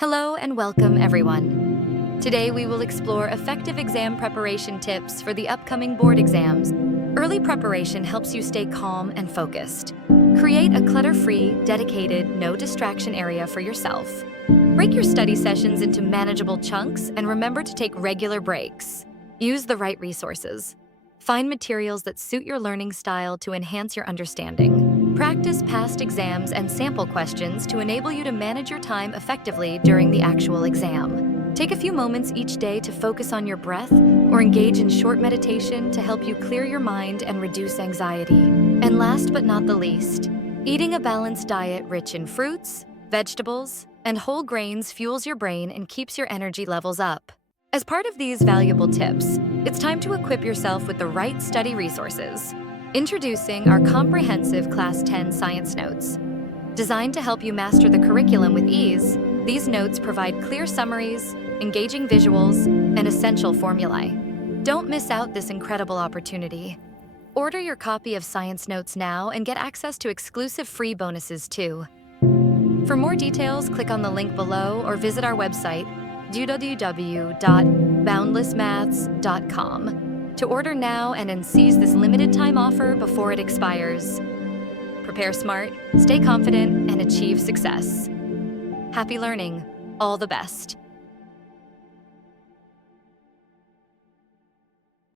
Hello and welcome, everyone. Today we will explore effective exam preparation tips for the upcoming board exams. Early preparation helps you stay calm and focused. Create a clutter-free, dedicated, no-distraction area for yourself. Break your study sessions into manageable chunks and remember to take regular breaks. Use the right resources. Find materials that suit your learning style to enhance your understanding. Practice past exams and sample questions to enable you to manage your time effectively during the actual exam. Take a few moments each day to focus on your breath or engage in short meditation to help you clear your mind and reduce anxiety. And last but not the least, eating a balanced diet rich in fruits, vegetables, and whole grains fuels your brain and keeps your energy levels up. As part of these valuable tips, it's time to equip yourself with the right study resources. Introducing our comprehensive Class 10 Science Notes. Designed to help you master the curriculum with ease, these notes provide clear summaries, engaging visuals, and essential formulae. Don't miss out this incredible opportunity. Order your copy of Science Notes now and get access to exclusive free bonuses too. For more details, click on the link below or visit our website, www.boundlessmaths.com. to order now and seize this limited time offer before it expires. Prepare smart, stay confident, and achieve success. Happy learning. All the best.